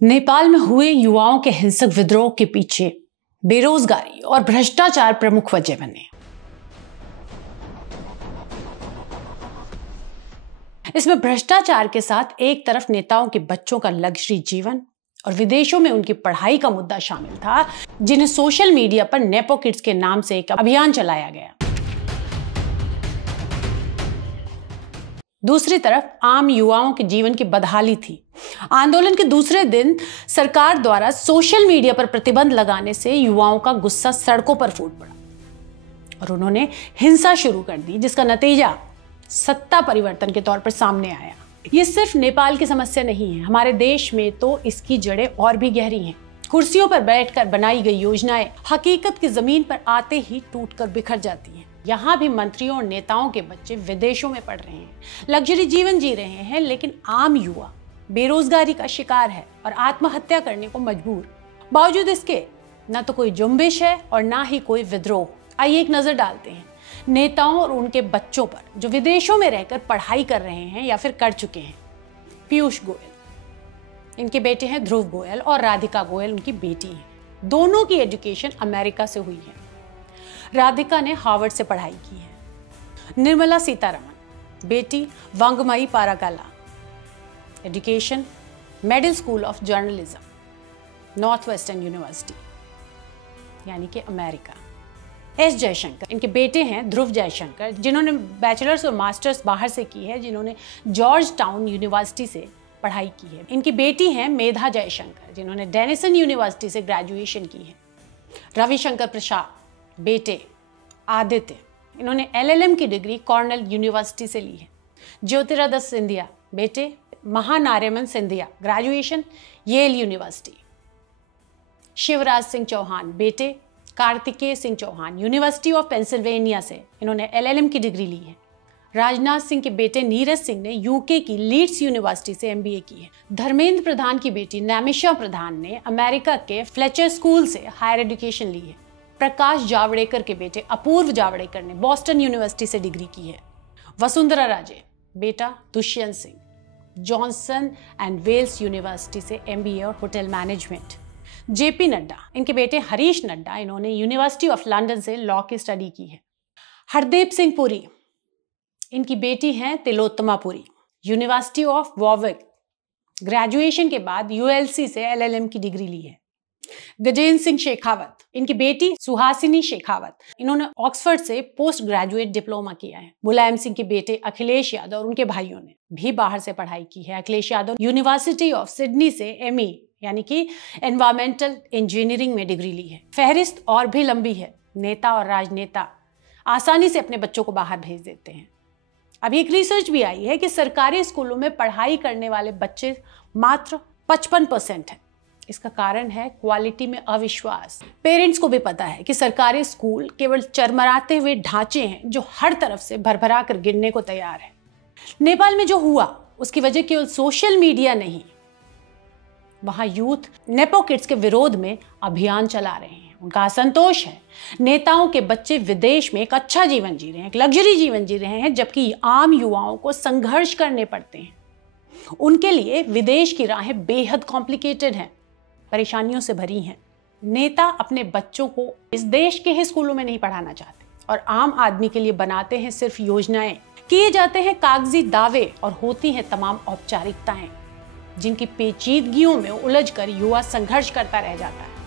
नेपाल में हुए युवाओं के हिंसक विद्रोह के पीछे बेरोजगारी और भ्रष्टाचार प्रमुख वजह बने। इसमें भ्रष्टाचार के साथ एक तरफ नेताओं के बच्चों का लग्जरी जीवन और विदेशों में उनकी पढ़ाई का मुद्दा शामिल था, जिन्हें सोशल मीडिया पर नेपो किड्स के नाम से एक अभियान चलाया गया। दूसरी तरफ आम युवाओं के जीवन की बदहाली थी। आंदोलन के दूसरे दिन सरकार द्वारा सोशल मीडिया पर प्रतिबंध लगाने से युवाओं का गुस्सा सड़कों पर फूट पड़ा और उन्होंने हिंसा शुरू कर दी, जिसका नतीजा सत्ता परिवर्तन के तौर पर सामने आया। ये सिर्फ नेपाल की समस्या नहीं है, हमारे देश में तो इसकी जड़ें और भी गहरी हैं। कुर्सियों पर बैठकर बनाई गई योजनाएं हकीकत की जमीन पर आते ही टूटकर बिखर जाती हैं। यहाँ भी मंत्रियों और नेताओं के बच्चे विदेशों में पढ़ रहे हैं, लग्जरी जीवन जी रहे हैं, लेकिन आम युवा बेरोजगारी का शिकार है और आत्महत्या करने को मजबूर। बावजूद इसके न तो कोई जुम्बिश है और ना ही कोई विद्रोह। आइए एक नजर डालते हैं नेताओं और उनके बच्चों पर, जो विदेशों में रहकर पढ़ाई कर रहे हैं या फिर कर चुके हैं। पीयूष गोयल, इनके बेटे हैं ध्रुव गोयल, और राधिका गोयल उनकी बेटी है। दोनों की एजुकेशन अमेरिका से हुई है। राधिका ने हार्वर्ड से पढ़ाई की है। निर्मला सीतारमण, बेटी Vangmayi Parakala, education Medill school of journalism, Northwestern university यानी कि अमेरिका। एस जयशंकर, इनके बेटे हैं ध्रुव जयशंकर, जिन्होंने बैचलर्स और मास्टर्स बाहर से की है, जिन्होंने जॉर्ज टाउन यूनिवर्सिटी से पढ़ाई की है। इनकी बेटी हैं मेधा जयशंकर, जिन्होंने डेनिसन यूनिवर्सिटी से ग्रेजुएशन की है। रविशंकर प्रसाद, बेटे आदित्य, इन्होंने LLM की डिग्री कॉर्नेल यूनिवर्सिटी से ली है। ज्योतिरादित्य सिंधिया, बेटे Mahanaryaman Scindia, graduation Yale university. Shivraj Singh Chouhan, बेटे Kartikeya Singh Chouhan, university of Pennsylvania से इन्होंने LLM की डिग्री ली है। राजनाथ सिंह के बेटे नीरज सिंह ने UK की लीड्स यूनिवर्सिटी से MBA की है। धर्मेंद्र प्रधान की बेटी नैमिषा प्रधान ने अमेरिका के फ्लेचर स्कूल से हायर एजुकेशन ली है। प्रकाश जावड़ेकर के बेटे अपूर्व जावड़ेकर ने बॉस्टन यूनिवर्सिटी से डिग्री की है। वसुंधरा राजे, बेटा Dushyant Singh, Johnson and Wales university से MBA और होटल मैनेजमेंट। JP नड्डा, इनके बेटे हरीश नड्डा, इन्होंने यूनिवर्सिटी ऑफ लंदन से लॉ की स्टडी की है। हरदीप सिंह पुरी, इनकी बेटी हैं Tilottama Puri, university of Warwick, graduation के बाद ULC से LLM की डिग्री ली है। गजेंद्र सिंह शेखावत, इनकी बेटी सुहासिनी शेखावत, इन्होंने ऑक्सफोर्ड से पोस्ट ग्रेजुएट डिप्लोमा किया है। मुलायम सिंह के बेटे अखिलेश यादव और उनके भाइयों ने भी बाहर से पढ़ाई की है। Akhilesh Yadav university of Sydney से ME यानी कि एनवायरमेंटल इंजीनियरिंग में डिग्री ली है। फहरिस्त और भी लंबी है। नेता और राजनेता आसानी से अपने बच्चों को बाहर भेज देते हैं। अभी एक रिसर्च भी आई है कि सरकारी स्कूलों में पढ़ाई करने वाले बच्चे मात्र 55% है। इसका कारण है क्वालिटी में अविश्वास। पेरेंट्स को भी पता है कि सरकारी स्कूल केवल चरमराते हुए ढांचे हैं जो हर तरफ से भरभरा कर गिरने को तैयार है। नेपाल में जो हुआ उसकी वजह केवल सोशल मीडिया नहीं, वहां यूथ नेपो किड्स के विरोध में अभियान चला रहे हैं। उनका असंतोष है। नेताओं के बच्चे विदेश में एक अच्छा जीवन जी रहे हैं, एक लग्जरी जीवन जी रहे हैं, जबकि आम युवाओं को संघर्ष करने पड़ते हैं। उनके लिए विदेश की राहें बेहद कॉम्प्लिकेटेड हैं, परेशानियों से भरी हैं। नेता अपने बच्चों को इस देश के ही स्कूलों में नहीं पढ़ाना चाहते और आम आदमी के लिए बनाते हैं सिर्फ योजनाएं, किए जाते हैं कागजी दावे और होती हैं तमाम औपचारिकताएं, जिनकी पेचीदगियों में उलझकर युवा संघर्ष करता रह जाता है।